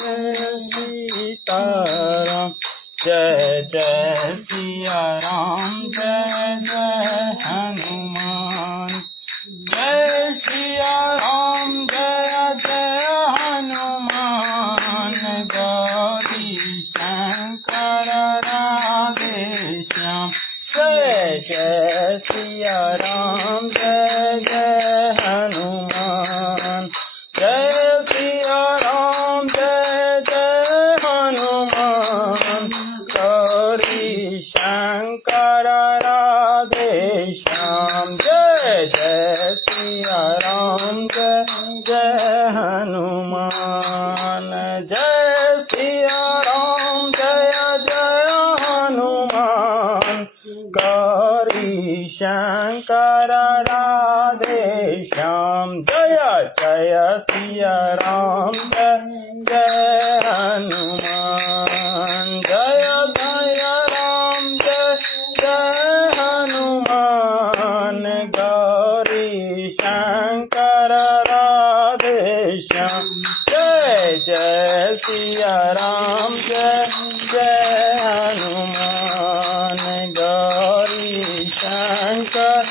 जय सीताराम जय जय सिया राम जय जय हनुमान जय सिया राम जय जय हनुमान गौरी शंकर राधे श्याम जय जय सिया राम जय जय हनुमान जय सिया राम जय जय हनुमान गौरी शंकर राधे श्याम जय जय सिया राम जय जय हनुमान जय सिया राम जय जय हनुमान गौरी शंकर राधे श्याम जय जय सिया राम जय जय हनुमान जय जय राम जय जय हनुमान गौरी शंकर राधे श्याम जय जय सिया राम जय जय हनुमान गौरी शंकर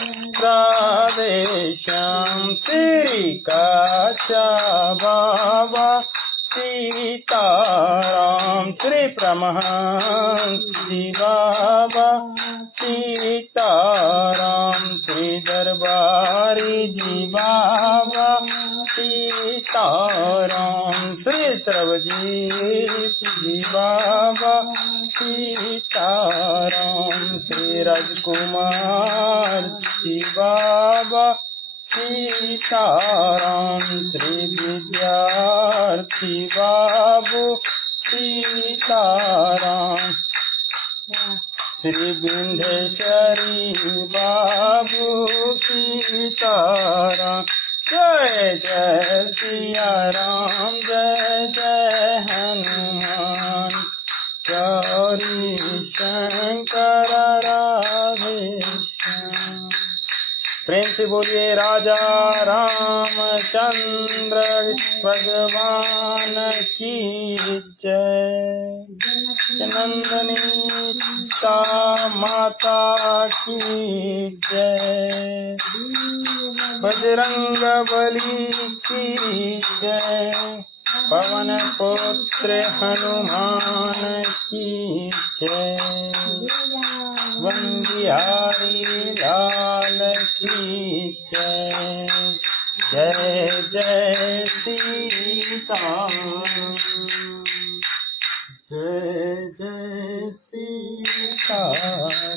राधे श्याम श्री काचा बाबा सीताराम श्री परमहंस बाबा सीताराम श्री दरबारी जी बाबा सीताराम श्री सर्वजीत जी बाबा सीताराम श्री राजकुमार जी बाबा सीताराम श्री विद्यार्थी बाबू सीताराम श्री विंध्येश्वरी बाबू सीताराम जय जय सिया राम जय जय हनुमान गौरी शंकर राधे श्याम प्रेम से बोलिए राजा रामचंद्र भगवान की जय नंदनी सीता माता की जय बजरंग बली की जय पवन पुत्र हनुमान की जय बंदिहारी लाल की जय जय जय सीताराम जय जय सीताराम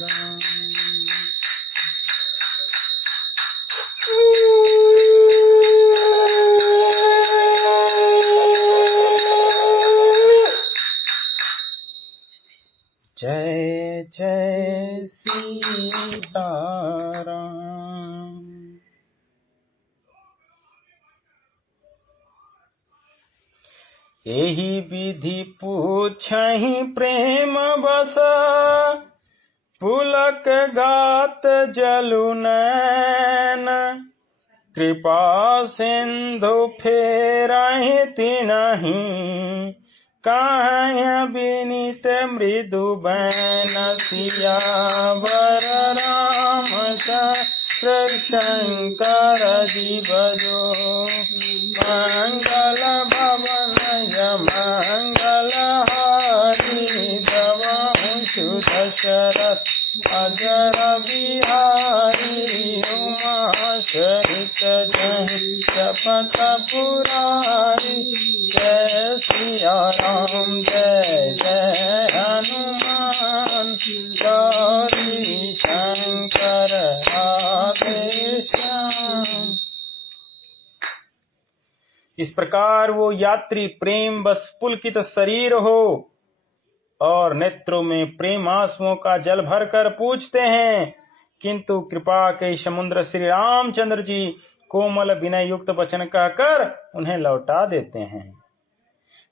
जय जय सीताराम एहि विधि पूछहि प्रेम बस पुलक गात जलु नैन कृपा सिंधु फेरहि तिनहि काह्य विनीत मृदु बैन सियावर रामचंद्र शंकर जी भजो मंगल भवन मंगल हारी दवंशु दशरथ अजर बिहारी उमा सहित जय शपथ पुरारी जय सिया राम जय जय हनुमान गौरी शंकर राधे श्याम। इस प्रकार वो यात्री प्रेम बस पुलकित शरीर हो और नेत्रों में प्रेम आंसुओं का जल भरकर पूछते हैं, किंतु कृपा के समुद्र श्री रामचंद्र जी कोमल विनय युक्त वचन कहकर उन्हें लौटा देते हैं।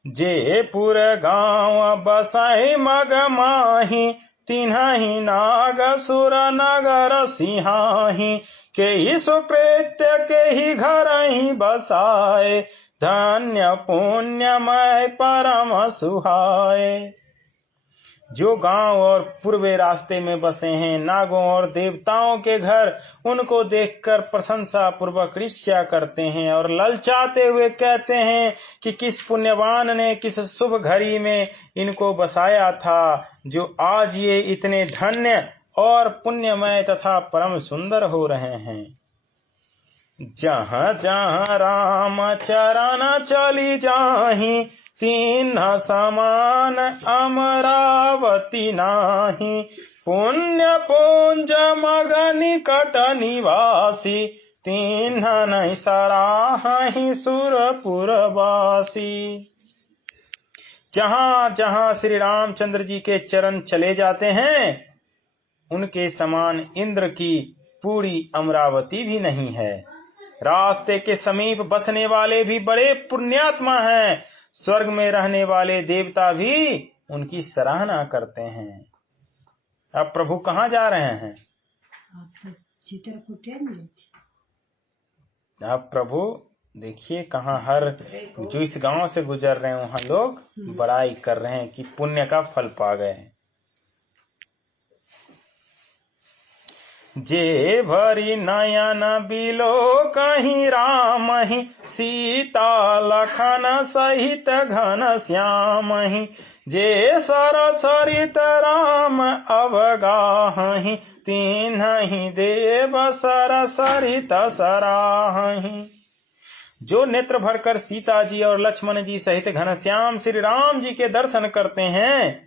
जे पुर गांव बसाई मग माही तिन्हि नाग सुर नगर सिंहाही के ही सुकृत्य के ही घर ही बसाए धन्य पुण्यमय परम सुहाए। जो गांव और पूर्वे रास्ते में बसे हैं, नागों और देवताओं के घर, उनको देखकर प्रशंसा पूर्वक ईर्ष्या करते हैं और ललचाते हुए कहते हैं कि किस पुण्यवान ने किस शुभ घड़ी में इनको बसाया था, जो आज ये इतने धन्य और पुण्यमय तथा परम सुंदर हो रहे हैं। जहाँ जहाँ राम चरण चली जाहि, तिन्ह समान अमरावती नाही। पुण्य पुंज मग निकट निवासी, तिन्ह नहीं सराहि सुरपुरवासी। जहाँ जहाँ श्री रामचंद्र जी के चरण चले जाते हैं, उनके समान इंद्र की पूरी अमरावती भी नहीं है। रास्ते के समीप बसने वाले भी बड़े पुण्यात्मा हैं। स्वर्ग में रहने वाले देवता भी उनकी सराहना करते हैं। अब प्रभु कहाँ जा रहे हैं? अब प्रभु देखिए कहाँ, हर जो इस गांव से गुजर रहे हैं वहां लोग बड़ाई कर रहे हैं कि पुण्य का फल पा गए। जे भरी नयन बिलो कहीं राम ही, सीता लखन सहित घन श्याम ही। जे सरसरित राम अवगाहि, तिन्हि देव सरसरित सराहि। जो नेत्र भरकर सीता जी और लक्ष्मण जी सहित घनश्याम श्री राम जी के दर्शन करते हैं,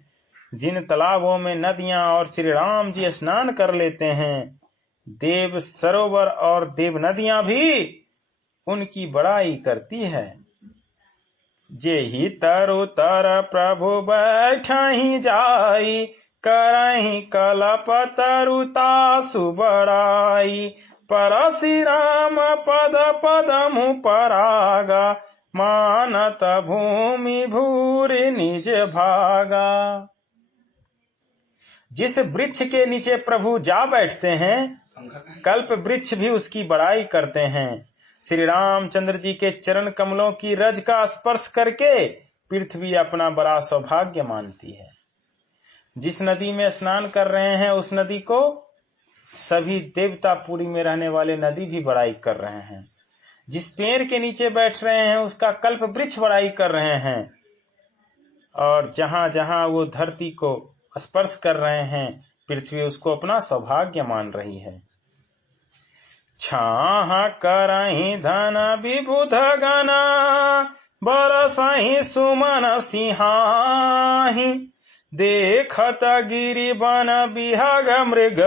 जिन तालाबों में नदियां और श्री राम जी स्नान कर लेते हैं, देव सरोवर और देव नदियां भी उनकी बड़ाई करती है। जेहि तरु तर प्रभु बैठहि जाई, करहि कलप तरुता सुबड़ाई। परसि राम पद पदमु परागा, मानत भूमि भूरि निज भागा। जिस वृक्ष के नीचे प्रभु जा बैठते हैं, कल्प वृक्ष भी उसकी बड़ाई करते हैं। श्री रामचंद्र जी के चरण कमलों की रज का स्पर्श करके पृथ्वी अपना बड़ा सौभाग्य मानती है। जिस नदी में स्नान कर रहे हैं, उस नदी को सभी देवता पुरी में रहने वाले नदी भी बड़ाई कर रहे हैं। जिस पेड़ के नीचे बैठ रहे हैं, उसका कल्प वृक्ष बड़ाई कर रहे हैं। और जहां जहां वो धरती को स्पर्श कर रहे हैं, पृथ्वी उसको अपना सौभाग्य मान रही है। छाह करहि धन विबुध गना, बरसहि सुमन सिंहाहि। देखत गिरि वन बिहग मृग,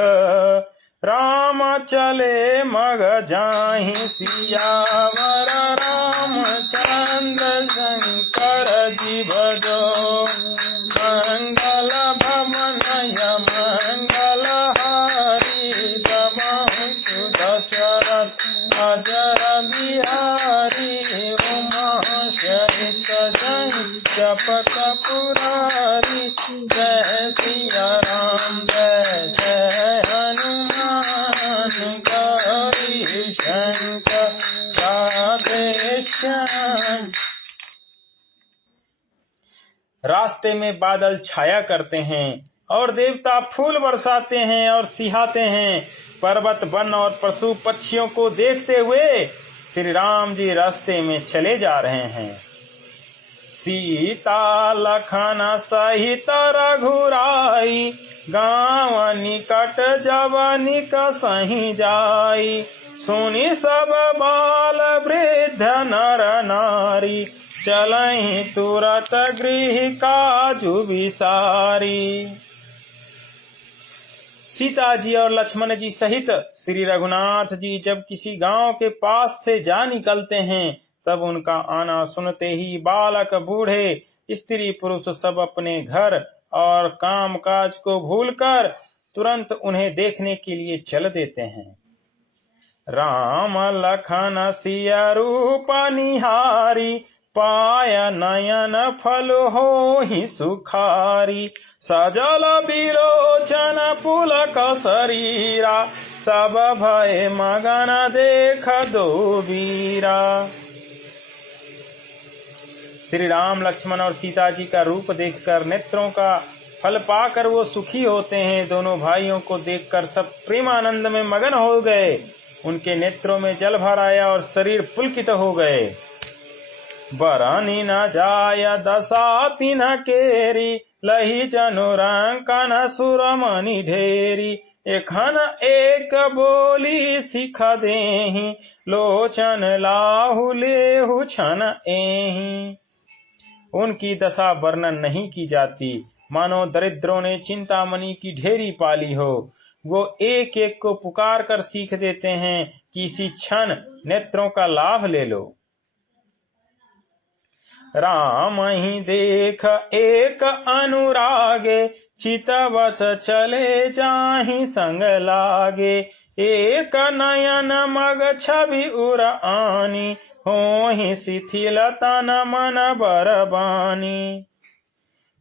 राम चले मग जाहि। सियावर रामचंद्र शंकर जी भजो, मंगल भवनय मंगल हारी। दमहु दशरथ अजर बिहारी, उमाशंकर जय जपत पुरारी। जय सिया राम जय जय हनुमान, गौरी शंकर राधे श्याम। रास्ते में बादल छाया करते हैं और देवता फूल बरसाते हैं और सिहाते हैं। पर्वत वन और पशु पक्षियों को देखते हुए श्री राम जी रास्ते में चले जा रहे हैं। सीता लखन सहित रघुराई, गाँव निकट जवनिक सही जाई। सुनि सब बाल वृद्ध नर नारी, चलहि तुरत गृह काजु विसारी। सीता जी और लक्ष्मण जी सहित श्री रघुनाथ जी जब किसी गांव के पास से जा निकलते हैं, तब उनका आना सुनते ही बालक बूढ़े स्त्री पुरुष सब अपने घर और काम काज को भूलकर तुरंत उन्हें देखने के लिए चल देते हैं। राम लखन सिया रूप निहारी, पाय नयन फल होहि सुखारी। सजल बिलोचन पुलक शरीरा, सब भय मगन देख दो वीरा। श्री राम लक्ष्मण और सीता जी का रूप देखकर नेत्रों का फल पाकर वो सुखी होते हैं। दोनों भाइयों को देखकर सब प्रेमानंद में मगन हो गए। उनके नेत्रों में जल भर आया और शरीर पुलकित हो गए। बरनी न जाय दशा न केरी, लही जनुरंकन सुरमणि ढेरी। एखन एक बोली सिख देहि, लोचन लाहु लेहु छन एहि। उनकी दशा वर्णन नहीं की जाती, मानो दरिद्रों ने चिंतामणि की ढेरी पाली हो। वो एक एक को पुकार कर सीख देते हैं कि इसी क्षण नेत्रों का लाभ ले लो। राम ही देख एक अनुरागे, चितवत चले जाहि संग लागे। एक नयन मग छवि उर आनी, होहि शिथिल तन मन बरबानी।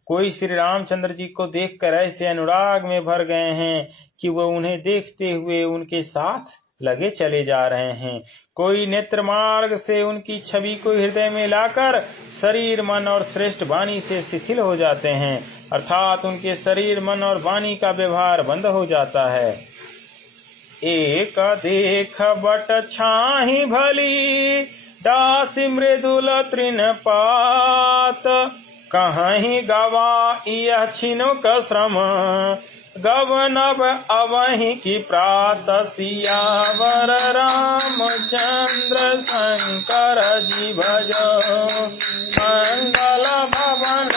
कोई श्री रामचंद्र जी को देखकर ऐसे अनुराग में भर गए हैं कि वो उन्हें देखते हुए उनके साथ लगे चले जा रहे हैं। कोई नेत्र मार्ग से उनकी छवि को हृदय में लाकर शरीर मन और श्रेष्ठ वाणी से शिथिल हो जाते हैं, अर्थात उनके शरीर मन और वाणी का व्यवहार बंद हो जाता है। एक देख बट छाही भली, दासी मृदुल तृण पात। कहीं गवा छिनुक श्रम, गवनब अवहि की प्रात। सियावर रामचंद्र शंकर जी भजो, मंगल भवन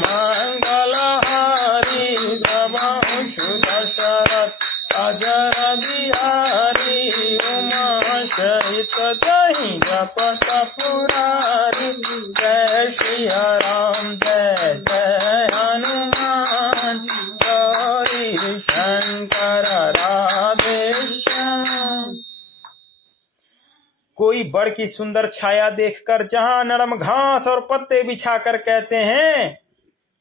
मंगल हारी। द्रवंशु दशरथ अजर बिहारी, उमा सहित दही जपत पुरारी। जय श्री राम जय जय हनुमान, गौरी शंकर राधे श्याम। कोई बड़ की सुंदर छाया देखकर जहां नरम घास और पत्ते बिछाकर कहते हैं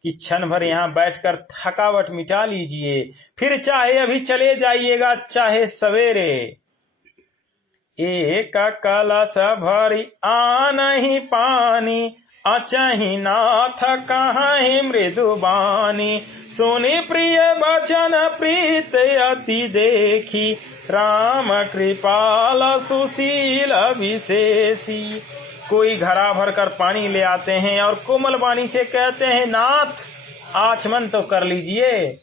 कि क्षण भर यहाँ बैठकर थकावट मिटा लीजिए, फिर चाहे अभी चले जाइएगा चाहे सवेरे। एक कलश भरी आनहि पानी, अचहि नाथ कहाहि मृदुबानी। सुनि प्रिय वचन प्रीत अति देखी, राम कृपाल सुशील विशेषी। कोई घड़ा भरकर पानी ले आते हैं और कोमल वाणी से कहते हैं, नाथ आचमन तो कर लीजिए।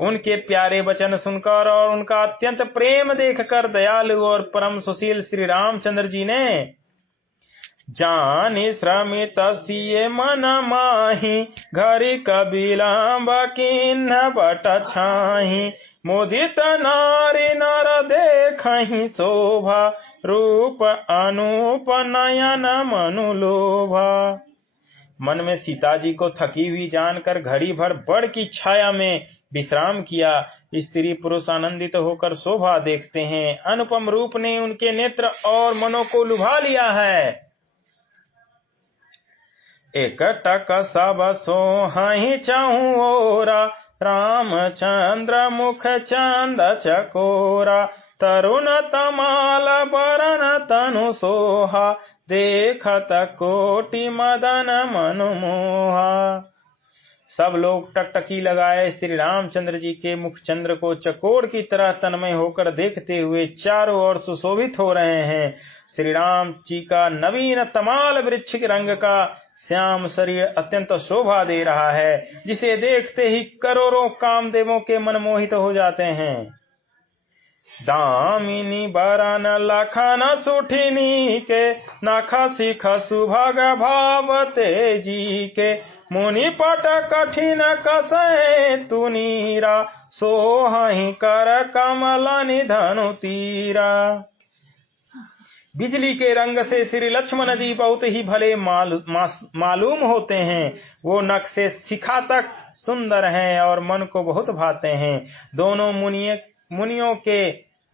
उनके प्यारे वचन सुनकर और उनका अत्यंत प्रेम देखकर दयालु और परम सुशील श्री रामचंद्र जी ने जानि श्रमित सिए मन माही, घरि कबिलंब किन्ह बट छाही। मुदित नारी नर देखहि शोभा, रूप अनूप नयन मनु लोभा। मन में सीता जी को थकी हुई जानकर घड़ी भर बड़ की छाया में विश्राम किया। स्त्री पुरुष आनंदित होकर शोभा देखते हैं। अनुपम रूप ने उनके नेत्र और मनों को लुभा लिया है। एक टक सब सोहहि चहु ओरा, रामचंद्र मुख चंद चकोरा। तरुण तमाल बरन तनु सोहा, देखत कोटि मदन मनु मोहा। सब लोग टकटकी लगाए श्री रामचंद्र जी के मुख चंद्र को चकोर की तरह तन्मय होकर देखते हुए चारों ओर सुशोभित हो रहे हैं। श्री राम जी का नवीन तमाल वृक्ष के रंग का श्याम शरीर अत्यंत शोभा दे रहा है, जिसे देखते ही करोड़ों कामदेवों के मन मोहित हो जाते हैं। दामिनी बरन लखन सुठिनी के, नख शिख सुभग भावते जी के। मुनि पट कठिन कसै तुनीरा, सोहहि कर कमल निधनु तीरा। बिजली के रंग से श्री लक्ष्मण जी बहुत ही भले मालूम होते हैं। वो नख से शिखा तक सुंदर हैं और मन को बहुत भाते हैं। दोनों मुनियों के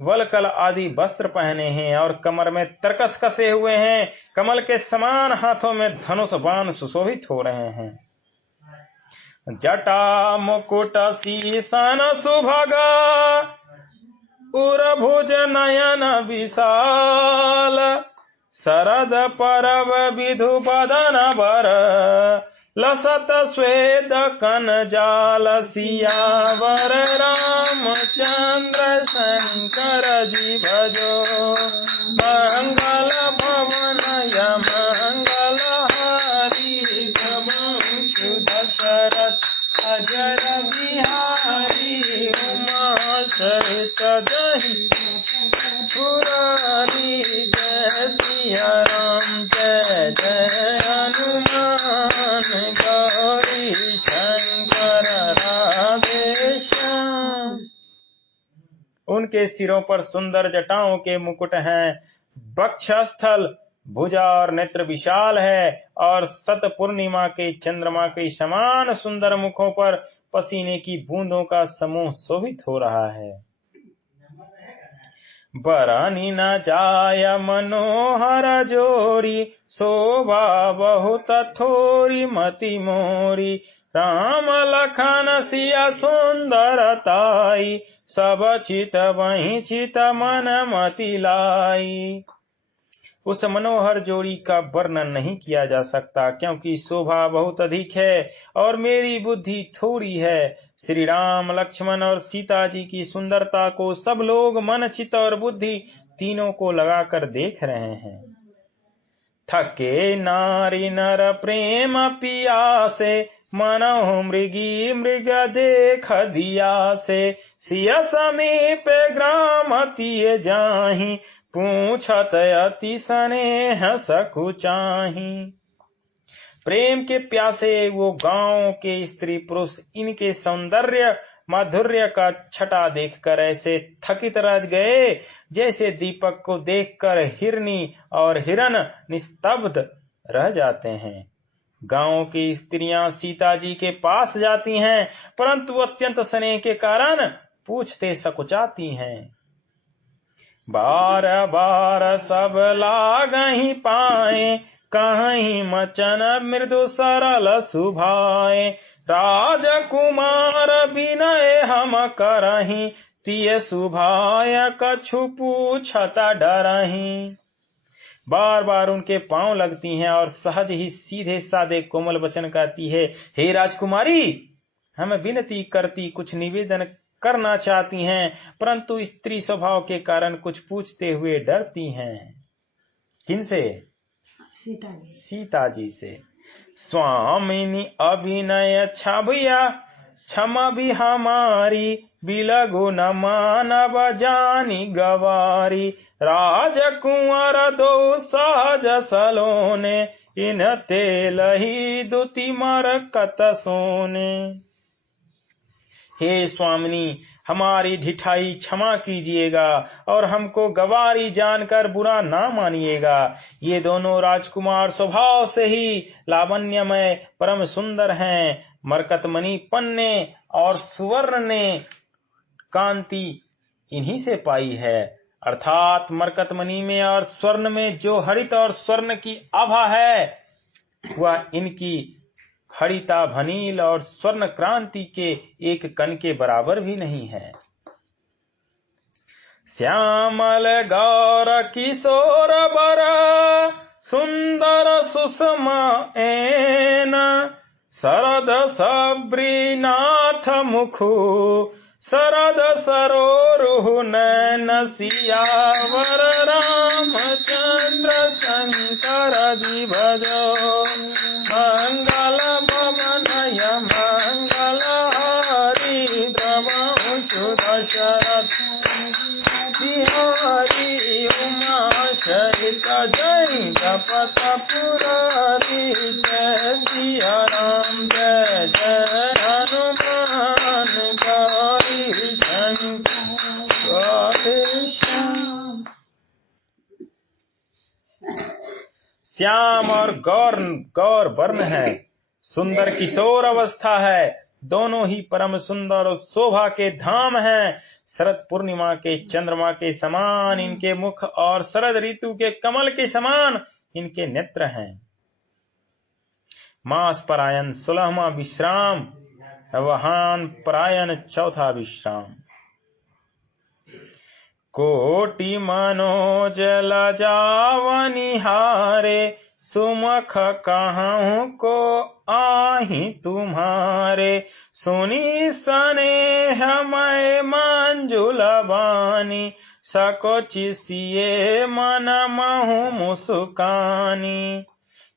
वलकल आदि वस्त्र पहने हैं और कमर में तरकस कसे हुए हैं। कमल के समान हाथों में धनुष बाण सुशोभित हो रहे हैं। जटा मुकुट सीसन सुभगा, उरभुज नयन विशाल। शरद परब विधु बदन बर लसत स्वेद कन जाल सियावर रामचंद्र शंकर जी भजो मंगल भवन मंगल हरि प्रभु दशरथ अजर बिहारी उमा सहित जहि पुरारी जय सिया राम जय जय हनुमान गौरी शंकर राधे श्याम। उनके सिरों पर सुंदर जटाओं के मुकुट हैं, वक्षस्थल भुजा और नेत्र विशाल है और सत पूर्णिमा के चंद्रमा के समान सुंदर मुखों पर पसीने की बूंदों का समूह शोभित हो रहा है। बरनी न जाय मनोहर जोरी शोभा बहुत थोरी मति मोरी राम लखन सिया सुंदरताई सब चित वही चित मन मति लाई। उस मनोहर जोड़ी का वर्णन नहीं किया जा सकता क्योंकि शोभा बहुत अधिक है और मेरी बुद्धि थोड़ी है। श्री राम लक्ष्मण और सीता जी की सुंदरता को सब लोग मन चित्त और बुद्धि तीनों को लगाकर देख रहे हैं। थके नारी नर प्रेम पियासे मनहु मृगी मृग देख दिया से सिया समीप ग्राम तिय जाहि पूछत अति स्नेह सकुचाही। प्रेम के प्यासे वो गांव के स्त्री पुरुष इनके सौंदर्य माधुर्य का छटा देखकर ऐसे थकित रह गए जैसे दीपक को देखकर हिरनी और हिरन निस्तब्ध रह जाते हैं। गांव की स्त्रियां सीता जी के पास जाती हैं परंतु अत्यंत स्नेह के कारण पूछते सकुचाती हैं। बार बार सब लागहि पाए कहीं मचन मृदु सरल सुभाए राजकुमार विनय हम करहि तिय सुभाय कछु पूछता डरहि। बार बार उनके पांव लगती हैं और सहज ही सीधे सादे कोमल वचन कहती है, हे राजकुमारी, हम विनती करती कुछ निवेदन करना चाहती हैं परंतु स्त्री स्वभाव के कारण कुछ पूछते हुए डरती हैं। किनसे? सीता जी से। स्वामिनी अभिनय छबिया क्षमा भी हमारी बिलगु न मानव जानी गवारी राजकुंवर दो सहज सलोने इन तेल ही दुति मरकत सोने। हे स्वामिनी, हमारी ढिठाई क्षमा कीजिएगा और हमको गवारी जानकर बुरा ना मानिएगा। ये दोनों राजकुमार स्वभाव से ही लावण्यमय परम सुंदर हैं। मरकतमणि पन्ने और सुवर्ण ने कांति इन्हीं से पाई है, अर्थात मरकतमणि में और स्वर्ण में जो हरित और स्वर्ण की आभा है वह इनकी हरिता भनील और स्वर्ण क्रांति के एक कण के बराबर भी नहीं है। श्यामल गौर किशोर बर सुंदर सुषमा एन शरद सबरीनाथ मुखु शरद सरोरुह नैन सियावर रामचंद्र शंकर जी भजो मंगल भवनय मंगल हरि द्रवंशु दशरथ बिहारी उमा सहित जय जपत पुरारी जय सिया राम जय जय हनुमान गौरी शंकर श्याम। श्याम और गौर वर्ण है, सुंदर किशोर अवस्था है, दोनों ही परम सुंदर और शोभा के धाम हैं। शरद पूर्णिमा के चंद्रमा के समान इनके मुख और शरद ऋतु के कमल के समान इनके नेत्र हैं। मास परायण 16वां विश्राम, वहान परायण 4था विश्राम। कोटि मनोज लजावनिहारे, सुमख कहूँ को आहि तुम्हारे। सुनी स्नेह मय मंजुल बानी, सकोचि सिए मन महु मुस्कानी।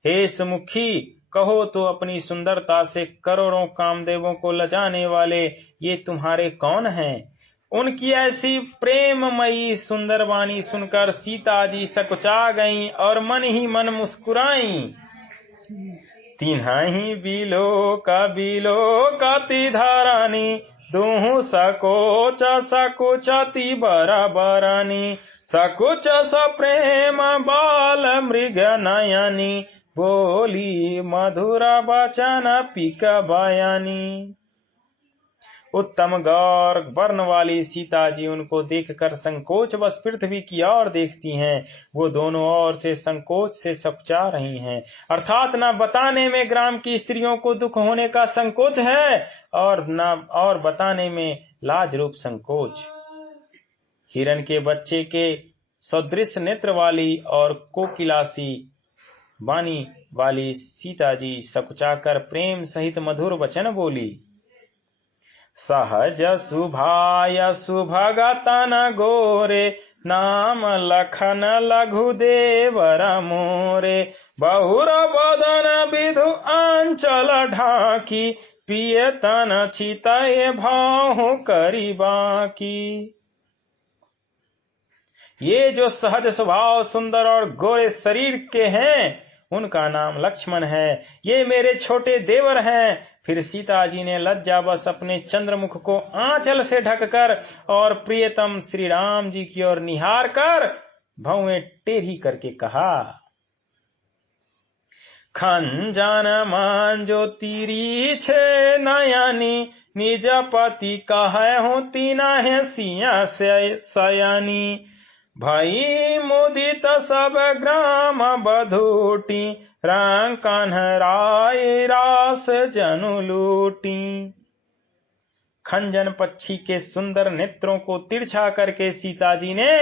हे सुमुखी, कहो तो अपनी सुंदरता से करोड़ों कामदेवों को लजाने वाले ये तुम्हारे कौन हैं? उनकी ऐसी प्रेममयी सुंदर वाणी सुनकर सीता जी सकुचा गईं और मन ही मन मुस्कुराईं। तिन्हि बिलोकति धरणी, दुहु सकोच सकुचति बराबरनी। सकुच सप्रेम बाल मृग नयनी, बोली मधुर वचन पिक बयानी। उत्तम गौर वर्ण वाली सीता जी उनको देखकर संकोच बस पृथ्वी की ओर देखती हैं। वो दोनों ओर से संकोच से सकुचा रही हैं, अर्थात न बताने में ग्राम की स्त्रियों को दुख होने का संकोच है और बताने में लाज रूप संकोच। हिरण के बच्चे के सदृश नेत्र वाली और कोकिलासी वाणी वाली सीता जी सकुचाकर प्रेम सहित मधुर वचन बोली। सहज सुभाय सुभगतन गोरे, नाम लखन लघु देवर मोरे। बहुर बदन विधु अंचल ढाकी, पिय तन चितय भाहु करी बाकी। ये जो सहज स्वभाव सुंदर और गोरे शरीर के हैं, उनका नाम लक्ष्मण है। ये मेरे छोटे देवर हैं। फिर सीता जी ने लज्जावश अपने चंद्रमुख को आंचल से ढककर और प्रियतम श्री राम जी की ओर निहार कर भौएं टेढ़ी करके कहा। खंजन मांजो तीरी छे नयनी, निज पति कहे हो तीना है सिया सयानी। भई मुदित सब ग्राम बधूटी, रंग कन्हराय रास जनु लूटी। खंजन पक्षी के सुंदर नेत्रों को तिरछा करके सीता जी ने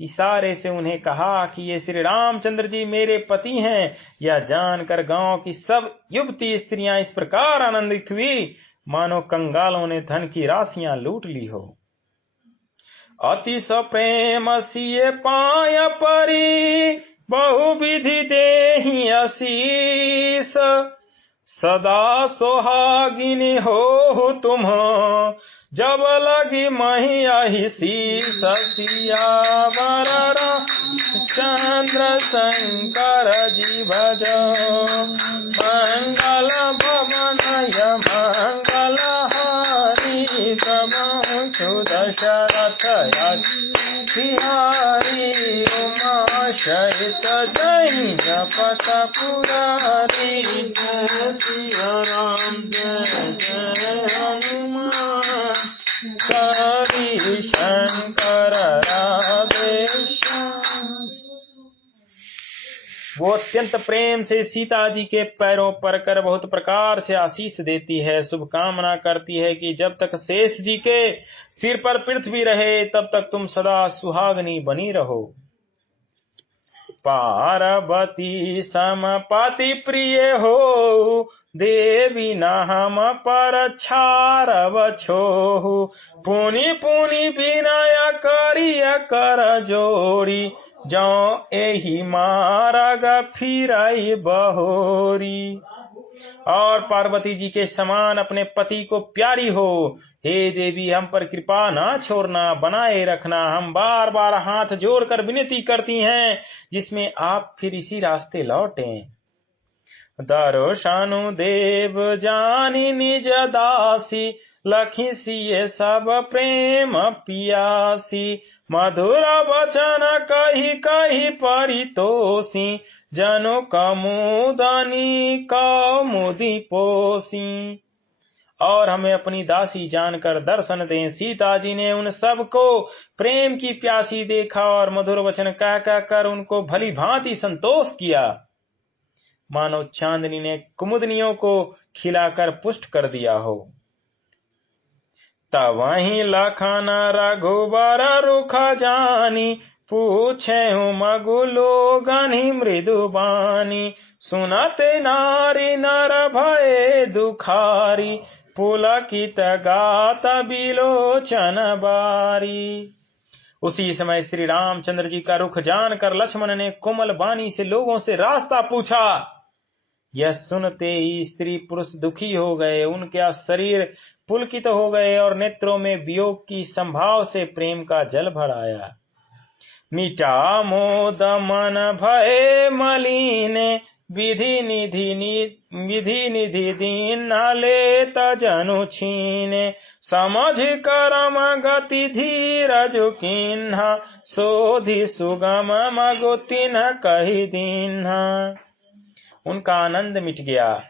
इशारे से उन्हें कहा कि ये श्री रामचंद्र जी मेरे पति हैं। यह जानकर गांव की सब युवती स्त्रियां इस प्रकार आनंदित हुई मानो कंगालों ने धन की राशियां लूट ली हो। अति सप्रेम सिए पाय परी, बहु विधि देहि आशीष। सदा सोहागिनी हो तुम, जब लगी मही आही शीस। सियावर चंद्र शंकर जी भज, मंगल भवनय मंगल हारी। दशरथ बिहारी, उमा सहित जय जपत पुरारी। जय सिया राम जय जय हनुमान, हरि शंकर राधेश्याम। वो अत्यंत प्रेम से सीता जी के पैरों पर कर बहुत प्रकार से आशीष देती है, शुभकामना करती है कि जब तक शेष जी के सिर पर पृथ्वी रहे तब तक तुम सदा सुहागनी बनी रहो। पार्वती समपति प्रिय हो, देवी नाम पर छारव छोहु। पुनि पुनि विनय करिय कर जोड़ी, जो एहि मारग फिराई बहोरी। और पार्वती जी के समान अपने पति को प्यारी हो। हे देवी, हम पर कृपा ना छोड़ना, बनाए रखना। हम बार बार हाथ जोड़कर विनती करती हैं, जिसमें आप फिर इसी रास्ते लौटें। दर्शनु देव जानी निज दासी, लखी सिए सब प्रेम पियासी। मधुर वचन कही कही परितोषी, जनु कमुदनी कौमुदी पोसी। और हमें अपनी दासी जानकर दर्शन दें। सीता जी ने उन सब को प्रेम की प्यासी देखा और मधुर वचन कह कह कर उनको भली भांति संतोष किया, मानो चांदनी ने कुमुदनियों को खिलाकर पुष्ट कर दिया हो। तब वहीं लखन रघुबर रुख जानी, पूछे मगुलो गनि मृदु बानी। सुनते नारी नर भये दुखारी, पुलकित गात बिलोचन बारी। उसी समय श्री रामचंद्र जी का रुख जानकर लक्ष्मण ने कोमल वाणी से लोगों से रास्ता पूछा। यह सुनते ही स्त्री पुरुष दुखी हो गए, उनके शरीर पुलकित हो गए और नेत्रों में वियोग की संभाव से प्रेम का जल भर आया। मिटा मोद मन भये मलिने, विधि निधि दीन लेत जनु छीने। समझ करम गति धीरज किन्हा, सोधि सुगम मगुतिन कही दीन्हा। उनका आनंद मिट गया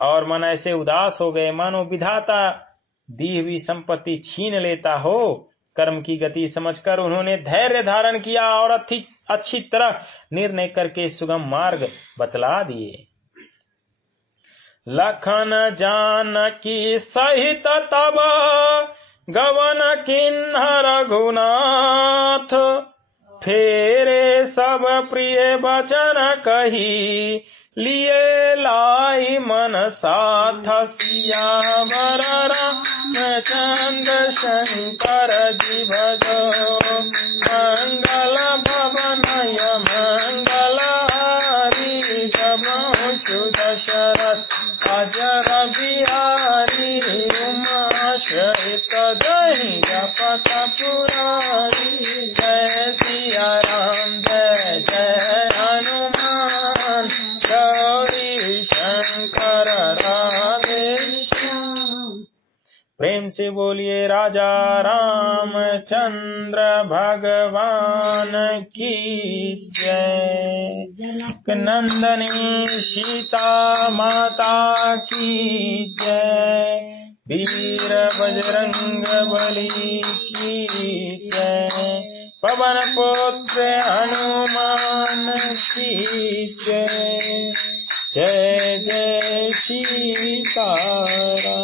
और मन ऐसे उदास हो गए मानो विधाता दी हुई संपत्ति छीन लेता हो। कर्म की गति समझकर उन्होंने धैर्य धारण किया और अच्छी तरह निर्णय करके सुगम मार्ग बतला दिए। लखन जानकी सहित तब गवन किन्ह रघुनाथ, फेरे सब प्रिय वचन कही, लिए लाई मन साथ। सियावर रामचंद्र शंकर जी भजो, मंगल भवनय मंगल हारी। जब दशरथ अजर बिहारी, उमा सहित दही जपत पुरारी। जय सिया राम जय जय हनुमान, गौरी शंकर राधे श्याम। प्रेम से बोलिए राजा रामचंद्र भगवान की जय। नंदनी सीता माता की जय। वीर बजरंग बली की जय। पवन पुत्र हनुमान की जय। जय जय सीताराम।